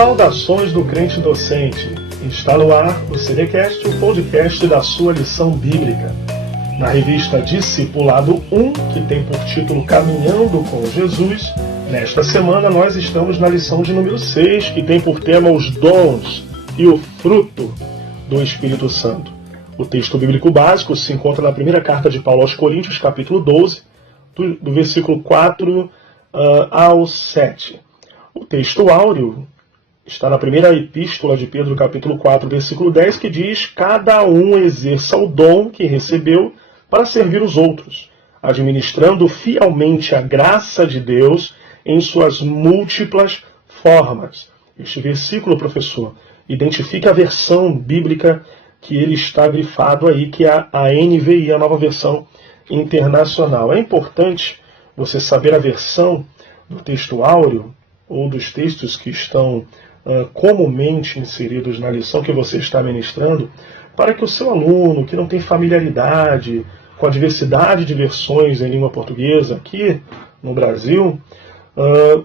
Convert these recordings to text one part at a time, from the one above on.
Saudações do crente docente. Está no ar o CDcast, o podcast da sua lição bíblica. Na revista Discipulado 1, que tem por título Caminhando com Jesus, nesta semana nós estamos na lição de número 6, que tem por tema os dons e o fruto do Espírito Santo. O texto bíblico básico se encontra na primeira carta de Paulo aos Coríntios, capítulo 12, do versículo 4 ao 7. O texto áureo está na primeira epístola de Pedro, capítulo 4, versículo 10, que diz: cada um exerça o dom que recebeu para servir os outros, administrando fielmente a graça de Deus em suas múltiplas formas. Este versículo, professor, identifica a versão bíblica que ele está grifado aí, que é a NVI, a Nova Versão Internacional. É importante você saber a versão do texto áureo, ou dos textos que estão comumente inseridos na lição que você está ministrando, para que o seu aluno, que não tem familiaridade com a diversidade de versões em língua portuguesa aqui no Brasil,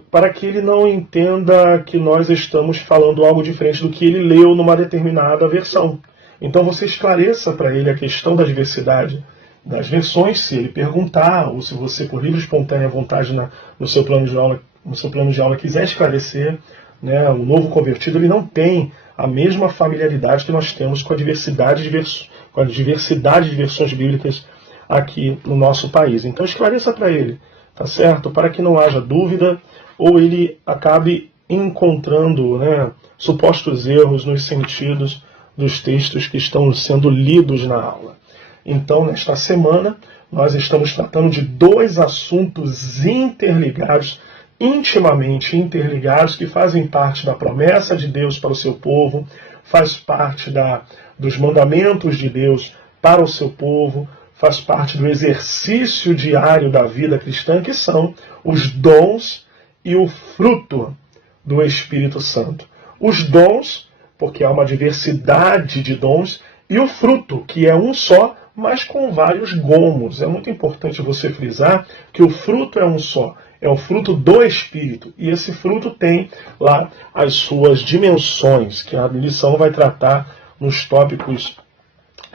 para que ele não entenda que nós estamos falando algo diferente do que ele leu numa determinada versão. Então você esclareça para ele a questão da diversidade das versões, se ele perguntar, ou se você, por livre e espontânea vontade no seu plano de aula, quiser esclarecer, né, o novo convertido ele não tem a mesma familiaridade que nós temos com a diversidade de versões bíblicas aqui no nosso país. Então esclareça para ele, tá certo? Para que não haja dúvida ou ele acabe encontrando, né, supostos erros nos sentidos dos textos que estão sendo lidos na aula. Então, nesta semana, nós estamos tratando de dois assuntos interligados, intimamente interligados, que fazem parte da promessa de Deus para o seu povo, faz parte dos mandamentos de Deus para o seu povo, faz parte do exercício diário da vida cristã, que são os dons e o fruto do Espírito Santo. Os dons, porque há uma diversidade de dons, e o fruto, que é um só, mas com vários gomos. É muito importante você frisar que o fruto é um só, é o fruto do Espírito. E esse fruto tem lá as suas dimensões, que a lição vai tratar nos tópicos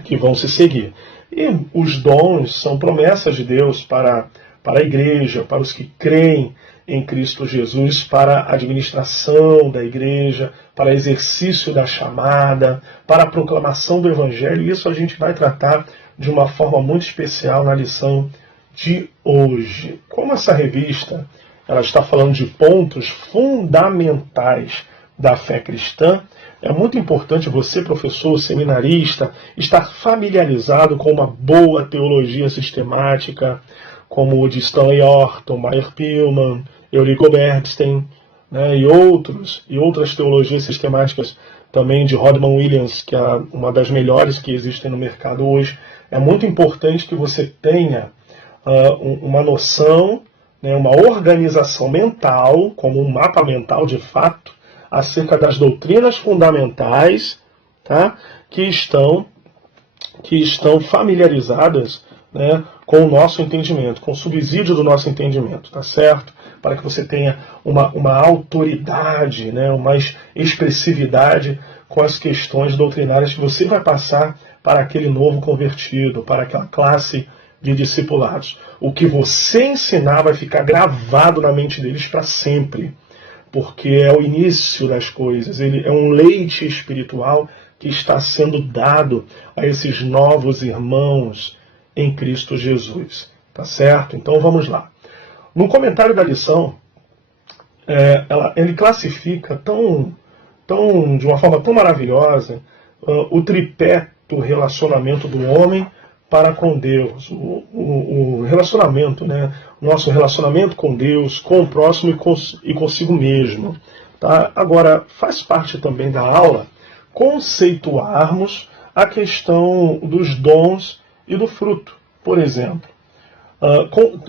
que vão se seguir. E os dons são promessas de Deus para a igreja, para os que creem em Cristo Jesus, para a administração da igreja, para exercício da chamada, para a proclamação do Evangelho. E isso a gente vai tratar de uma forma muito especial na lição de hoje. Como essa revista ela está falando de pontos fundamentais da fé cristã, é muito importante você, professor, seminarista, estar familiarizado com uma boa teologia sistemática, como o de Stanley Orton, Meyer Pillman, Eurico Bernstein, né, e outras teologias sistemáticas também de Rodman Williams, que é uma das melhores que existem no mercado hoje. É muito importante que você tenha uma noção, né, uma organização mental, como um mapa mental de fato, acerca das doutrinas fundamentais, tá, que estão familiarizadas, né, com o nosso entendimento, com o subsídio do nosso entendimento, tá certo? Para que você tenha uma autoridade, né, uma expressividade com as questões doutrinárias que você vai passar para aquele novo convertido, para aquela classe de discipulados. O que você ensinar vai ficar gravado na mente deles para sempre, porque é o início das coisas, ele é um leite espiritual que está sendo dado a esses novos irmãos em Cristo Jesus. Tá certo? Então vamos lá. No comentário da lição, ele classifica de uma forma tão maravilhosa o tripé do relacionamento do homem para com Deus. O relacionamento, né? Nosso relacionamento com Deus, com o próximo e consigo mesmo. Tá? Agora, faz parte também da aula conceituarmos a questão dos dons e do fruto. Por exemplo,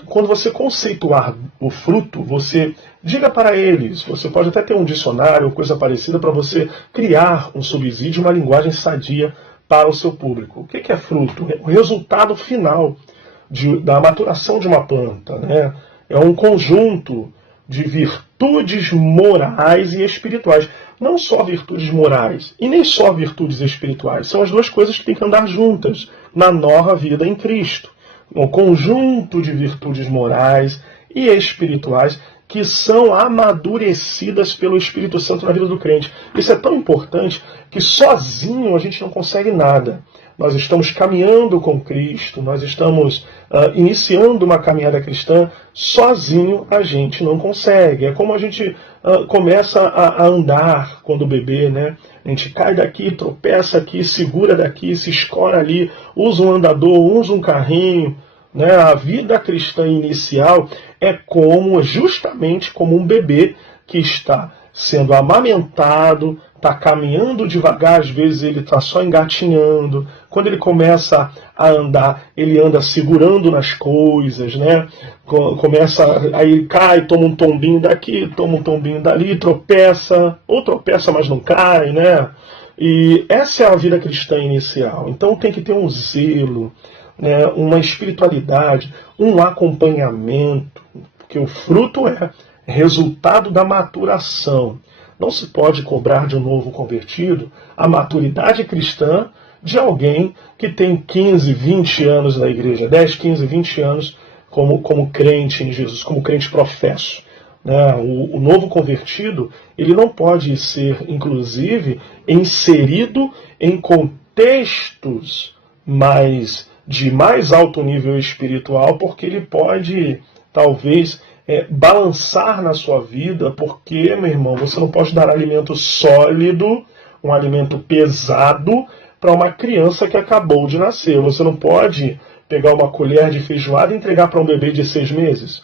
quando você conceituar o fruto, você diga para eles, você pode até ter um dicionário ou coisa parecida para você criar um subsídio, uma linguagem sadia para o seu público. O que é fruto? O resultado final da maturação de uma planta, né? É um conjunto de virtudes morais e espirituais. não só virtudes morais e nem só virtudes espirituais. São as duas coisas que têm que andar juntas na nova vida em Cristo. Um conjunto de virtudes morais e espirituais que são amadurecidas pelo Espírito Santo na vida do crente. Isso é tão importante que sozinho a gente não consegue nada. Nós estamos caminhando com Cristo, nós estamos iniciando uma caminhada cristã, sozinho a gente não consegue. É como a gente começa a andar quando bebê, né? A gente cai daqui, tropeça aqui, segura daqui, se escora ali, usa um andador, usa um carrinho. Né? A vida cristã inicial é justamente como um bebê que está sendo amamentado, está caminhando devagar, às vezes ele está só engatinhando. Quando ele começa a andar, ele anda segurando nas coisas, né? Aí cai, toma um tombinho daqui, toma um tombinho dali, tropeça, ou tropeça, mas não cai, né? E essa é a vida cristã inicial. Então tem que ter um zelo, né? Uma espiritualidade, um acompanhamento, porque o fruto é resultado da maturação. Não se pode cobrar de um novo convertido a maturidade cristã de alguém que tem 15, 20 anos na igreja, 10, 15, 20 anos como crente em Jesus, como crente professo. Né? O novo convertido, ele não pode ser, inclusive, inserido em contextos de mais alto nível espiritual, porque ele pode, talvez, balançar na sua vida, porque, meu irmão, você não pode dar alimento sólido, um alimento pesado, para uma criança que acabou de nascer. Você não pode pegar uma colher de feijoada e entregar para um bebê de 6 meses,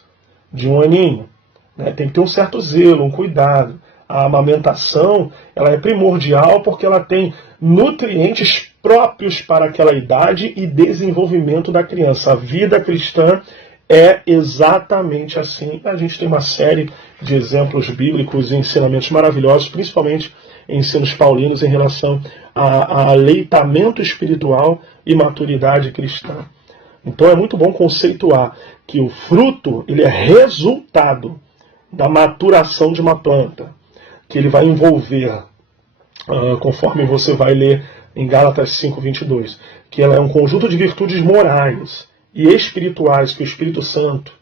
de 1 aninho. Né? Tem que ter um certo zelo, um cuidado. A amamentação, ela é primordial porque ela tem nutrientes próprios para aquela idade e desenvolvimento da criança. A vida cristã é exatamente assim. A gente tem uma série de exemplos bíblicos e ensinamentos maravilhosos, principalmente ensinos paulinos em relação a aleitamento espiritual e maturidade cristã. Então é muito bom conceituar que o fruto ele é resultado da maturação de uma planta, que ele vai envolver, conforme você vai ler em Gálatas 5:22, que ela é um conjunto de virtudes morais e espirituais que o Espírito Santo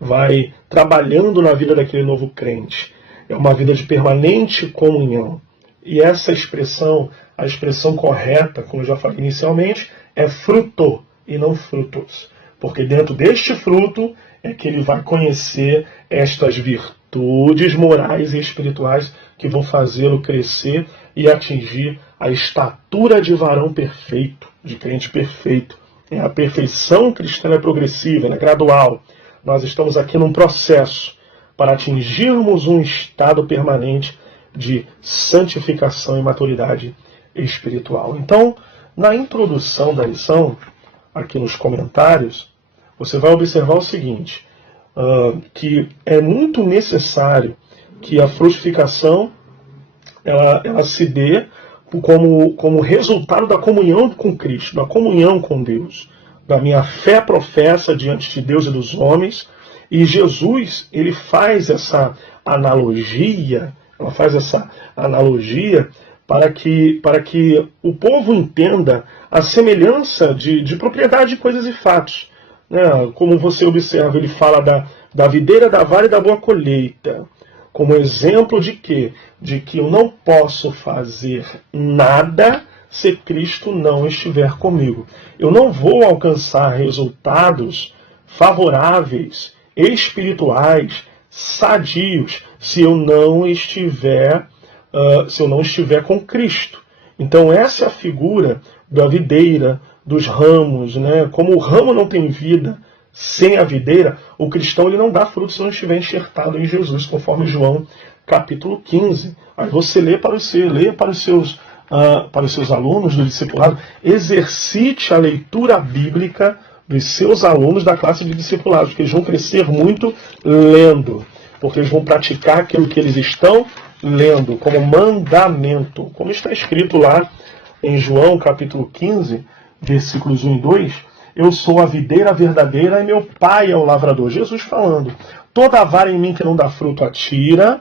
vai trabalhando na vida daquele novo crente. É uma vida de permanente comunhão. E essa expressão, a expressão correta, como eu já falei inicialmente, é fruto e não frutos. Porque dentro deste fruto é que ele vai conhecer estas virtudes morais e espirituais que vão fazê-lo crescer e atingir a estatura de varão perfeito, de crente perfeito. A perfeição cristã é progressiva, é gradual. Nós estamos aqui num processo para atingirmos um estado permanente de santificação e maturidade espiritual. Então, na introdução da lição, aqui nos comentários, você vai observar o seguinte, que é muito necessário que a frutificação ela se dê como resultado da comunhão com Cristo, da comunhão com Deus, da minha fé professa diante de Deus e dos homens. E Jesus, ele faz essa analogia, para que o povo entenda a semelhança de propriedade de coisas e fatos. Né? Como você observa, ele fala da videira, da vara e da boa colheita. Como exemplo de quê? De que eu não posso fazer nada se Cristo não estiver comigo. Eu não vou alcançar resultados favoráveis, espirituais, sadios, se eu não estiver com Cristo. Então essa é a figura da videira, dos ramos, né? Como o ramo não tem vida sem a videira, o cristão ele não dá fruto se não estiver enxertado em Jesus, conforme João capítulo 15. Aí você lê para os seus alunos do discipulado, exercite a leitura bíblica dos seus alunos da classe de discipulado, porque eles vão crescer muito lendo, porque eles vão praticar aquilo que eles estão lendo como mandamento, como está escrito lá em João capítulo 15, versículos 1 e 2, eu sou a videira verdadeira e meu pai é o lavrador. Jesus falando, toda vara em mim que não dá fruto atira,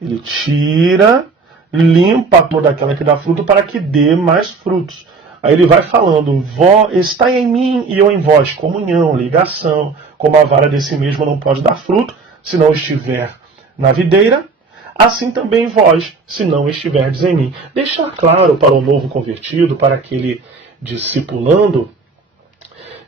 ele tira, limpa toda aquela que dá fruto para que dê mais frutos. Aí ele vai falando, está em mim e eu em vós, comunhão, ligação, como a vara de si mesma não pode dar fruto, se não estiver na videira, assim também vós, se não estiverdes em mim. Deixar claro para o novo convertido, para aquele discipulando,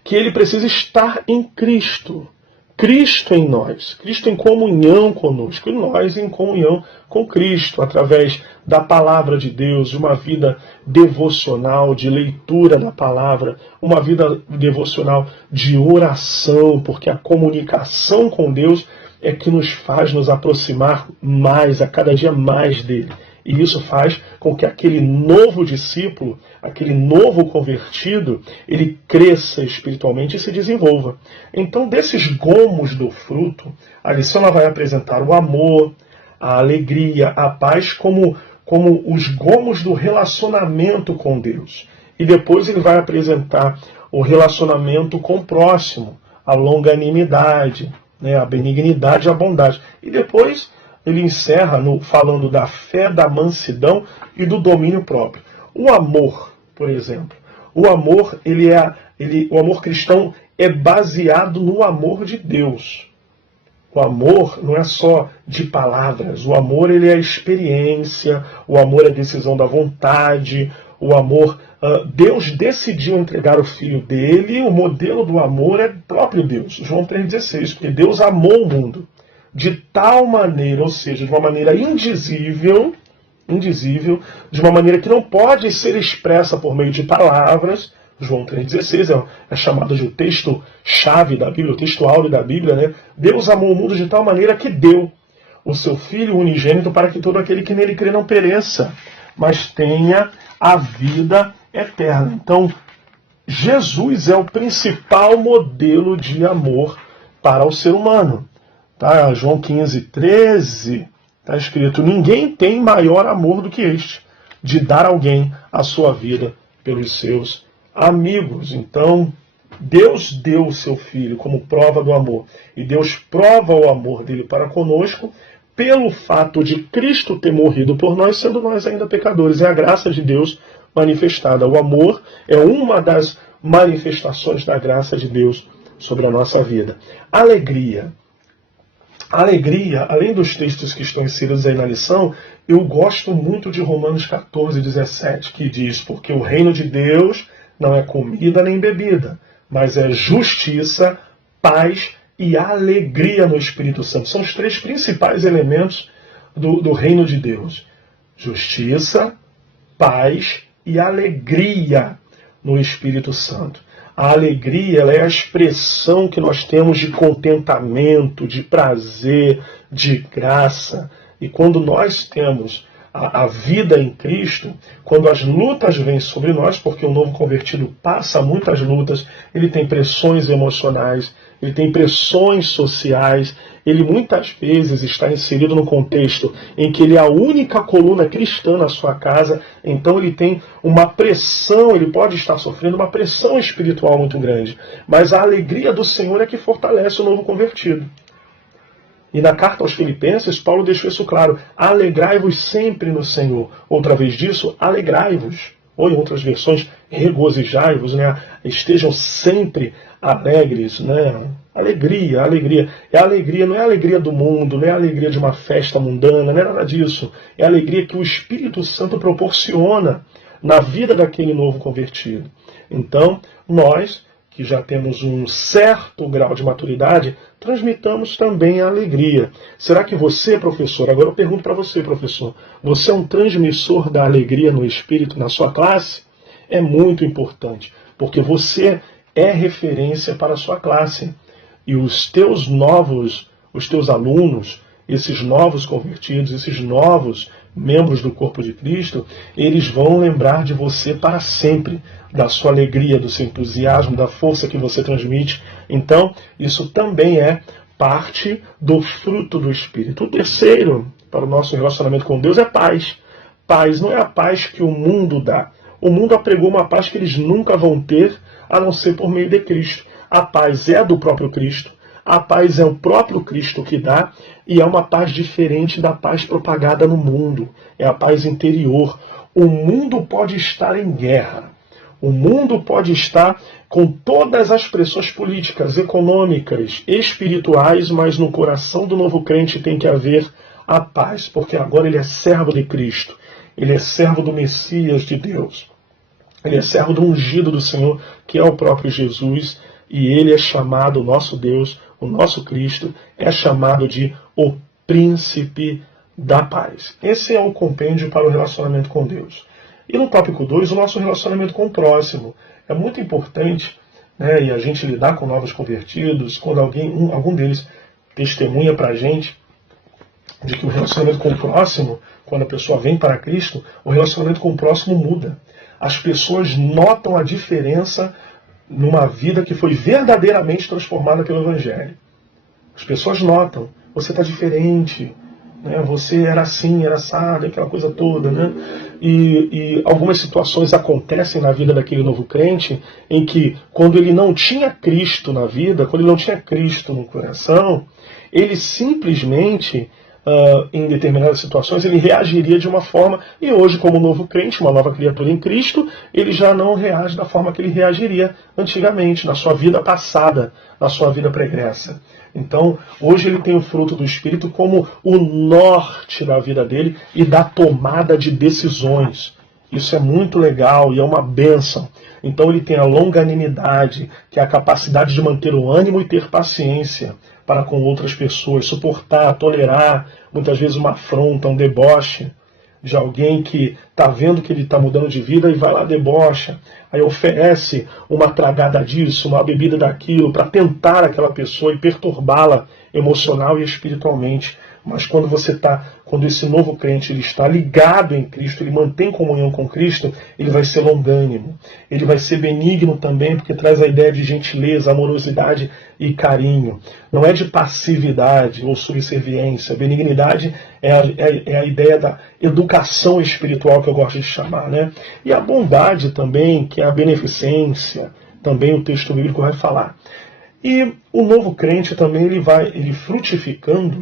que ele precisa estar em Cristo. Cristo em nós, Cristo em comunhão conosco, e nós em comunhão com Cristo, através da palavra de Deus, de uma vida devocional, de leitura da palavra, uma vida devocional de oração, porque a comunicação com Deus é que nos faz nos aproximar mais, a cada dia mais dele. E isso faz com que aquele novo discípulo, aquele novo convertido, ele cresça espiritualmente e se desenvolva. Então, desses gomos do fruto, a lição ela vai apresentar o amor, a alegria, a paz como os gomos do relacionamento com Deus. E depois ele vai apresentar o relacionamento com o próximo, a longanimidade, a benignidade e a bondade. E depois ele encerra falando da fé, da mansidão e do domínio próprio. O amor, por exemplo. O amor, o amor cristão é baseado no amor de Deus. O amor não é só de palavras. O amor ele é experiência, o amor é decisão da vontade, o amor... Deus decidiu entregar o Filho dele, o modelo do amor é próprio Deus. João 3,16, porque Deus amou o mundo de tal maneira, ou seja, de uma maneira indizível, de uma maneira que não pode ser expressa por meio de palavras. João 3,16 é chamado de o texto-chave da Bíblia, o texto áureo da Bíblia, né? Deus amou o mundo de tal maneira que deu o seu Filho unigênito para que todo aquele que nele crê não pereça, mas tenha a vida eterna. Então, Jesus é o principal modelo de amor para o ser humano. Tá? João 15:13 está escrito: ninguém tem maior amor do que este, de dar a alguém a sua vida pelos seus amigos. Então, Deus deu o seu Filho como prova do amor. E Deus prova o amor dele para conosco pelo fato de Cristo ter morrido por nós, sendo nós ainda pecadores. É a graça de Deus manifestada. O amor é uma das manifestações da graça de Deus sobre a nossa vida. Alegria. Alegria, além dos textos que estão inseridos aí na lição, eu gosto muito de Romanos 14:17, que diz: porque o reino de Deus não é comida nem bebida, mas é justiça, paz e alegria no Espírito Santo. São os três principais elementos do reino de Deus. Justiça, paz e alegria no Espírito Santo. A alegria ela é a expressão que nós temos de contentamento, de prazer, de graça. E quando nós temos a vida em Cristo, quando as lutas vêm sobre nós, porque o novo convertido passa muitas lutas, ele tem pressões emocionais, ele tem pressões sociais, ele muitas vezes está inserido no contexto em que ele é a única coluna cristã na sua casa, então ele tem uma pressão, ele pode estar sofrendo uma pressão espiritual muito grande. Mas a alegria do Senhor é que fortalece o novo convertido. E na carta aos Filipenses, Paulo deixou isso claro: alegrai-vos sempre no Senhor. Outra vez disso, alegrai-vos. Ou em outras versões, regozijai-vos, né? Estejam sempre alegres, né? Alegria, alegria. É a alegria, não é a alegria do mundo, não é a alegria de uma festa mundana, não é nada disso. É a alegria que o Espírito Santo proporciona na vida daquele novo convertido. Então, nós, que já temos um certo grau de maturidade, transmitamos também a alegria. Será que você, professor, agora eu pergunto para você, professor, você é um transmissor da alegria no Espírito na sua classe? É muito importante, porque você é referência para a sua classe. E os teus alunos, esses novos convertidos, esses novos membros do corpo de Cristo, eles vão lembrar de você para sempre, da sua alegria, do seu entusiasmo, da força que você transmite. Então, isso também é parte do fruto do Espírito. O terceiro, para o nosso relacionamento com Deus, é paz. Paz não é a paz que o mundo dá. O mundo apregou uma paz que eles nunca vão ter, a não ser por meio de Cristo. A paz é do próprio Cristo. A paz é o próprio Cristo que dá, e é uma paz diferente da paz propagada no mundo. É a paz interior. O mundo pode estar em guerra. O mundo pode estar com todas as pressões políticas, econômicas, espirituais, mas no coração do novo crente tem que haver a paz, porque agora ele é servo de Cristo. Ele é servo do Messias de Deus. Ele é servo do ungido do Senhor, que é o próprio Jesus, e ele é chamado, o nosso Deus, o nosso Cristo, é chamado de o Príncipe da Paz. Esse é o compêndio para o relacionamento com Deus. E no tópico 2, o nosso relacionamento com o próximo. É muito importante, né, e a gente lidar com novos convertidos, quando algum deles testemunha para a gente de que o relacionamento com o próximo, quando a pessoa vem para Cristo, o relacionamento com o próximo muda. As pessoas notam a diferença numa vida que foi verdadeiramente transformada pelo Evangelho. As pessoas notam, você está diferente, né? Você era assim, era assado, aquela coisa toda, né? E algumas situações acontecem na vida daquele novo crente em que, quando ele não tinha Cristo na vida, quando ele não tinha Cristo no coração, ele simplesmente, em determinadas situações, ele reagiria de uma forma, e hoje, como novo crente, uma nova criatura em Cristo, ele já não reage da forma que ele reagiria antigamente, na sua vida passada, na sua vida pregressa. Então, hoje ele tem o fruto do Espírito como o norte da vida dele e da tomada de decisões. Isso é muito legal e é uma bênção. Então ele tem a longanimidade, que é a capacidade de manter o ânimo e ter paciência para com outras pessoas, suportar, tolerar, muitas vezes uma afronta, um deboche de alguém que está vendo que ele está mudando de vida e vai lá debocha, aí oferece uma tragada disso, uma bebida daquilo, para tentar aquela pessoa e perturbá-la emocional e espiritualmente. Mas quando esse novo crente ele está ligado em Cristo, ele mantém comunhão com Cristo, ele vai ser longânimo. Ele vai ser benigno também, porque traz a ideia de gentileza, amorosidade e carinho. Não é de passividade ou subserviência. Benignidade é a ideia da educação espiritual que eu gosto de chamar, né? E a bondade também, que é a beneficência, também o texto bíblico vai falar. E o novo crente também, ele frutificando,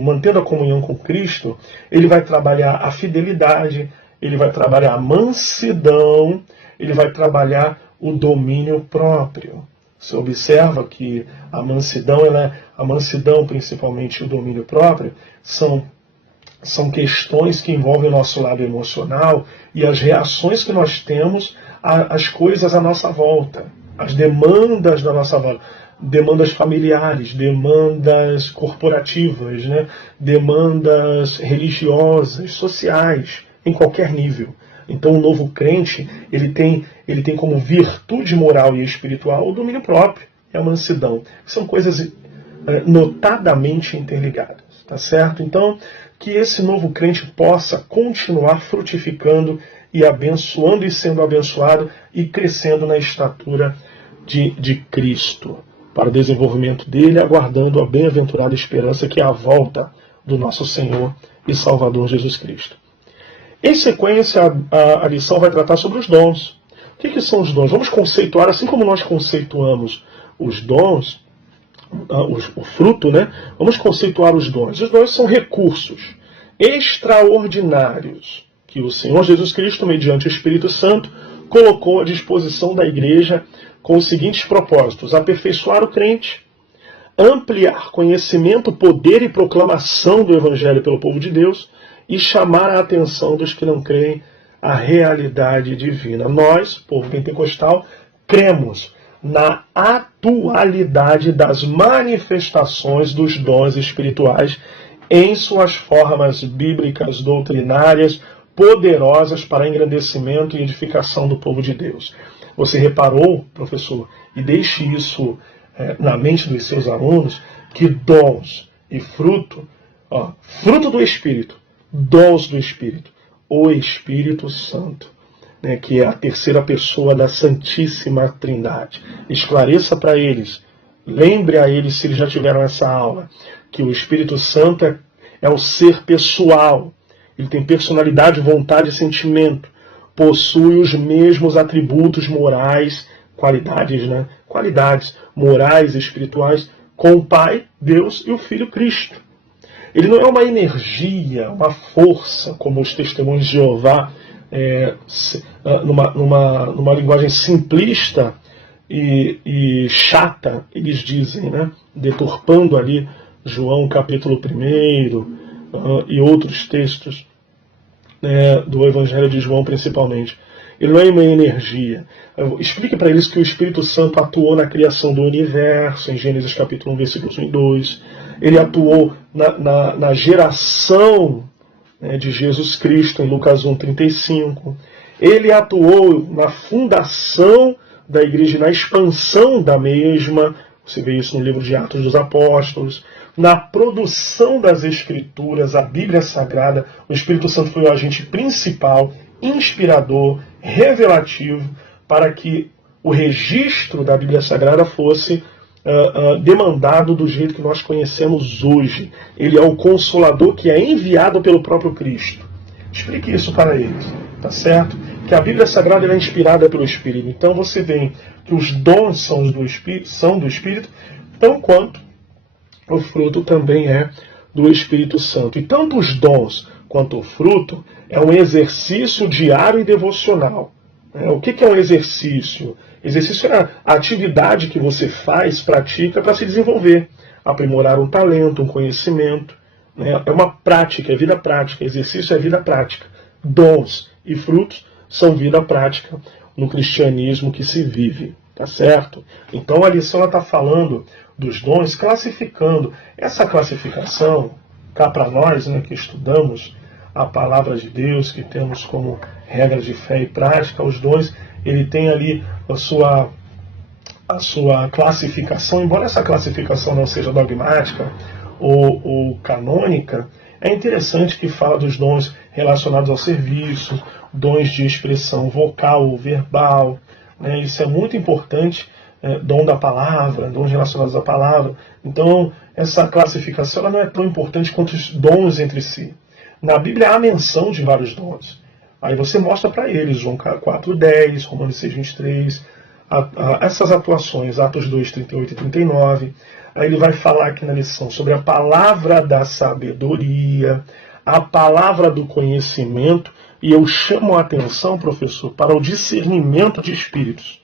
mantendo a comunhão com Cristo, ele vai trabalhar a fidelidade, ele vai trabalhar a mansidão, ele vai trabalhar o domínio próprio. Você observa que a mansidão principalmente o domínio próprio, são questões que envolvem o nosso lado emocional e as reações que nós temos às coisas à nossa volta, as demandas da nossa volta. Demandas familiares, demandas corporativas, né? Demandas religiosas, sociais, em qualquer nível. Então o novo crente, ele tem como virtude moral e espiritual o domínio próprio, é a mansidão. São coisas notadamente interligadas, tá certo? Então, que esse novo crente possa continuar frutificando e abençoando e sendo abençoado e crescendo na estatura de Cristo, para o desenvolvimento dele, aguardando a bem-aventurada esperança que é a volta do nosso Senhor e Salvador Jesus Cristo. Em sequência, a lição vai tratar sobre os dons. O que são os dons? Vamos conceituar, assim como nós conceituamos os dons, o fruto, né? Vamos conceituar os dons. Os dons são recursos extraordinários que o Senhor Jesus Cristo, mediante o Espírito Santo, colocou à disposição da igreja com os seguintes propósitos: aperfeiçoar o crente, ampliar conhecimento, poder e proclamação do Evangelho pelo povo de Deus e chamar a atenção dos que não creem à realidade divina. Nós, povo pentecostal, cremos na atualidade das manifestações dos dons espirituais em suas formas bíblicas, doutrinárias, poderosas para engrandecimento e edificação do povo de Deus. Você reparou, professor, e deixe isso na mente dos seus alunos, que dons e fruto do Espírito, dons do Espírito, o Espírito Santo, né, que é a terceira pessoa da Santíssima Trindade. Esclareça para eles, lembre a eles, se eles já tiveram essa aula, que o Espírito Santo é o ser pessoal. Ele tem personalidade, vontade e sentimento. Possui os mesmos atributos morais, qualidades morais e espirituais, com o Pai, Deus, e o Filho, Cristo. Ele não é uma energia, uma força, como os testemunhos de Jeová, numa linguagem simplista e chata, eles dizem, né? Deturpando ali João capítulo 1 e outros textos, do Evangelho de João principalmente. Ele não é uma energia. Explique para eles que o Espírito Santo atuou na criação do universo, em Gênesis capítulo 1, versículos 1 e 2. Ele atuou na geração, de Jesus Cristo, em Lucas 1,35. Ele atuou na fundação da igreja, na expansão da mesma. Você vê isso no livro de Atos dos Apóstolos. Na produção das Escrituras, a Bíblia Sagrada, o Espírito Santo foi o agente principal, inspirador, revelativo, para que o registro da Bíblia Sagrada fosse demandado do jeito que nós conhecemos hoje. Ele é o Consolador que é enviado pelo próprio Cristo. Explique isso para eles, tá certo? Que a Bíblia Sagrada é inspirada pelo Espírito. Então você vê que os dons são do Espírito, tão quanto o fruto também é do Espírito Santo. E tanto os dons quanto o fruto é um exercício diário e devocional. O que é um exercício? Exercício é a atividade que você faz, pratica para se desenvolver, aprimorar um talento, um conhecimento. É uma prática, é vida prática. Exercício é vida prática. Dons e frutos são vida prática no cristianismo que se vive. Tá certo? Então a lição está falando dos dons, classificando. Essa classificação, cá para nós, que estudamos a palavra de Deus, que temos como regras de fé e prática, os dons, ele tem ali a sua classificação, embora essa classificação não seja dogmática ou canônica, é interessante que fala dos dons relacionados ao serviço, dons de expressão vocal ou verbal, isso é muito importante, dom da palavra, dons relacionados à palavra. Então, essa classificação ela não é tão importante quanto os dons entre si. Na Bíblia há menção de vários dons. Aí você mostra para eles, João 4,10, Romanos 6,23, essas atuações, Atos 2, 38 e 39. Aí ele vai falar aqui na lição sobre a palavra da sabedoria, a palavra do conhecimento, e eu chamo a atenção, professor, para o discernimento de espíritos.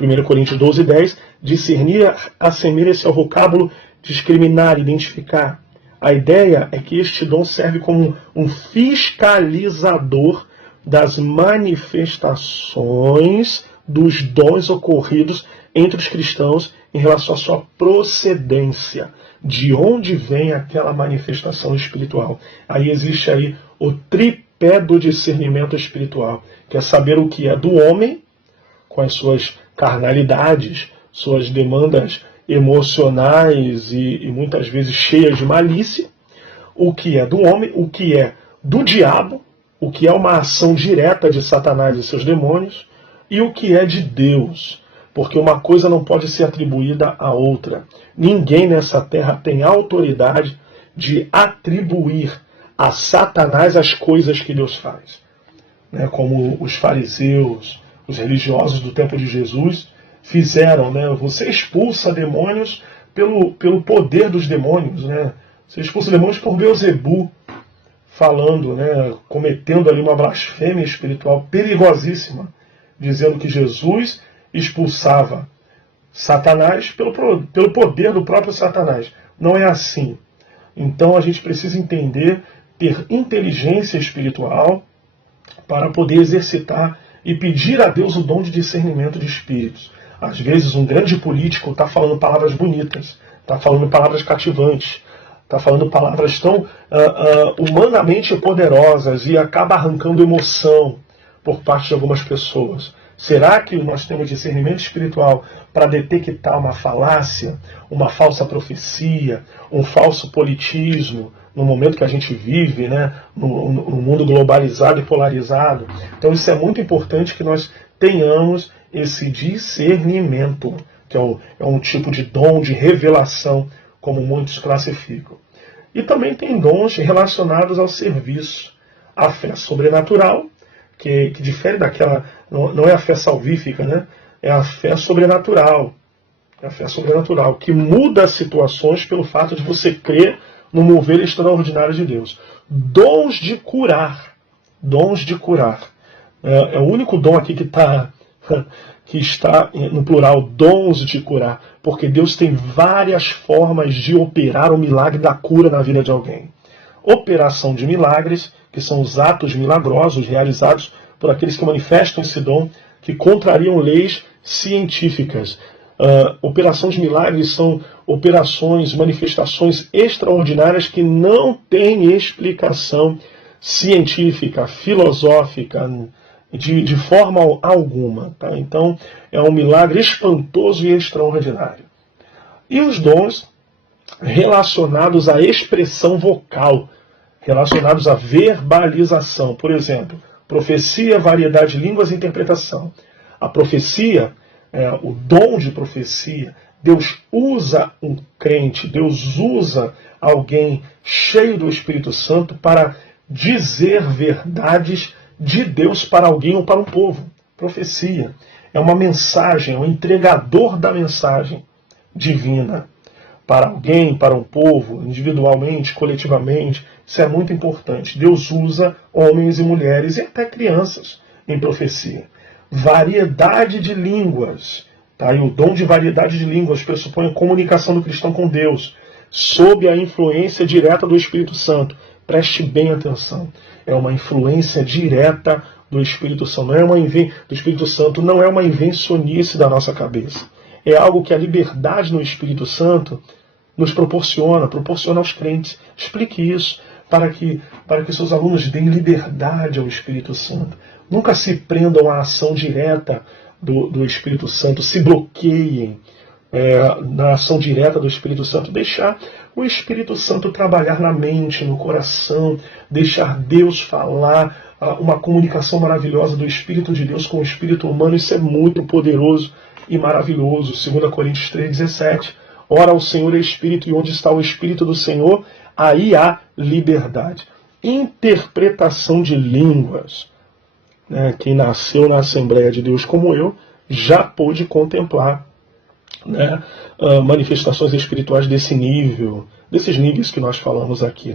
1 Coríntios 12, 10, discernir assemelha-se ao vocábulo discriminar, identificar. A ideia é que este dom serve como um fiscalizador das manifestações dos dons ocorridos entre os cristãos em relação à sua procedência. De onde vem aquela manifestação espiritual? Aí existe aí o tripé do discernimento espiritual, que é saber o que é do homem, com as suas carnalidades, suas demandas emocionais e muitas vezes cheias de malícia, o que é do homem, o que é do diabo, o que é uma ação direta de Satanás e seus demônios, e o que é de Deus, porque uma coisa não pode ser atribuída à outra. Ninguém nessa terra tem autoridade de atribuir a Satanás as coisas que Deus faz. Como os fariseus, os religiosos do tempo de Jesus fizeram, Você expulsa demônios pelo poder dos demônios, Você expulsa demônios por Beelzebu, falando, cometendo ali uma blasfêmia espiritual perigosíssima, dizendo que Jesus expulsava Satanás pelo poder do próprio Satanás. Não é assim. Então a gente precisa entender, ter inteligência espiritual para poder exercitar e pedir a Deus o dom de discernimento de espíritos. Às vezes um grande político está falando palavras bonitas, está falando palavras cativantes, está falando palavras tão humanamente poderosas e acaba arrancando emoção por parte de algumas pessoas. Será que nós temos discernimento espiritual para detectar uma falácia, uma falsa profecia, um falso politismo, no momento que a gente vive, no mundo globalizado e polarizado? Então isso é muito importante que nós tenhamos esse discernimento, que é um tipo de dom de revelação, como muitos classificam. E também tem dons relacionados ao serviço, a fé sobrenatural, que difere daquela, não é a fé salvífica, é a fé sobrenatural, É a fé sobrenatural, que muda situações pelo fato de você crer no mover extraordinário de Deus. Dons de curar. Dons de curar. É o único dom aqui que está no plural, dons de curar. Porque Deus tem várias formas de operar o milagre da cura na vida de alguém. Operação de milagres, que são os atos milagrosos realizados por aqueles que manifestam esse dom, que contrariam leis científicas. Operação de milagres são operações, manifestações extraordinárias que não têm explicação científica, filosófica, de forma alguma. Tá? Então, é um milagre espantoso e extraordinário. E os dons relacionados à expressão vocal, relacionados à verbalização. Por exemplo, profecia, variedade de línguas e interpretação. A profecia, o dom de profecia, Deus usa um crente, Deus usa alguém cheio do Espírito Santo para dizer verdades de Deus para alguém ou para um povo. Profecia é uma mensagem, é um entregador da mensagem divina para alguém, para um povo, individualmente, coletivamente. Isso é muito importante. Deus usa homens e mulheres e até crianças em profecia. Variedade de línguas. Tá? E o dom de variedade de línguas pressupõe a comunicação do cristão com Deus, sob a influência direta do Espírito Santo. Preste bem atenção. É uma influência direta do Espírito Santo. Do Espírito Santo não é uma invencionice da nossa cabeça. É algo que a liberdade no Espírito Santo nos proporciona aos crentes. Explique isso para que seus alunos deem liberdade ao Espírito Santo. Nunca se prendam à ação direta do Espírito Santo, se bloqueiem na ação direta do Espírito Santo. Deixar o Espírito Santo trabalhar na mente, no coração, deixar Deus falar, uma comunicação maravilhosa do Espírito de Deus com o Espírito humano. Isso é muito poderoso e maravilhoso. 2 Coríntios 3,17. Ora, o Senhor é Espírito, e onde está o Espírito do Senhor, aí há liberdade. Interpretação de línguas. Quem nasceu na Assembleia de Deus como eu, já pôde contemplar manifestações espirituais desse nível, desses níveis que nós falamos aqui.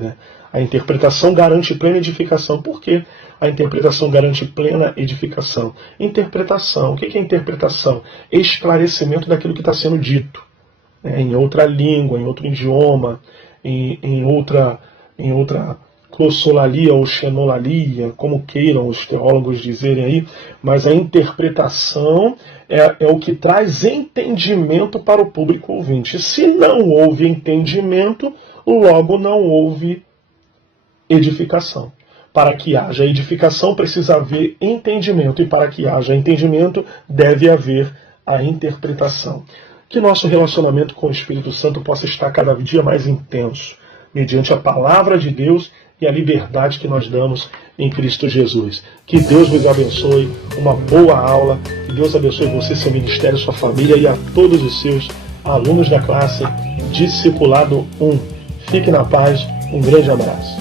A interpretação garante plena edificação. Por quê? A interpretação garante plena edificação. Interpretação. O que é interpretação? Esclarecimento daquilo que está sendo dito. Em outra língua, em outro idioma, em outra glossolalia ou xenolalia, como queiram os teólogos dizerem aí, mas a interpretação é o que traz entendimento para o público ouvinte. Se não houve entendimento, logo não houve edificação. Para que haja edificação, precisa haver entendimento, e para que haja entendimento, deve haver a interpretação. Que nosso relacionamento com o Espírito Santo possa estar cada dia mais intenso, mediante a palavra de Deus e a liberdade que nós damos em Cristo Jesus. Que Deus vos abençoe, uma boa aula, que Deus abençoe você, seu ministério, sua família e a todos os seus alunos da classe Discipulado 1. Fique na paz, um grande abraço.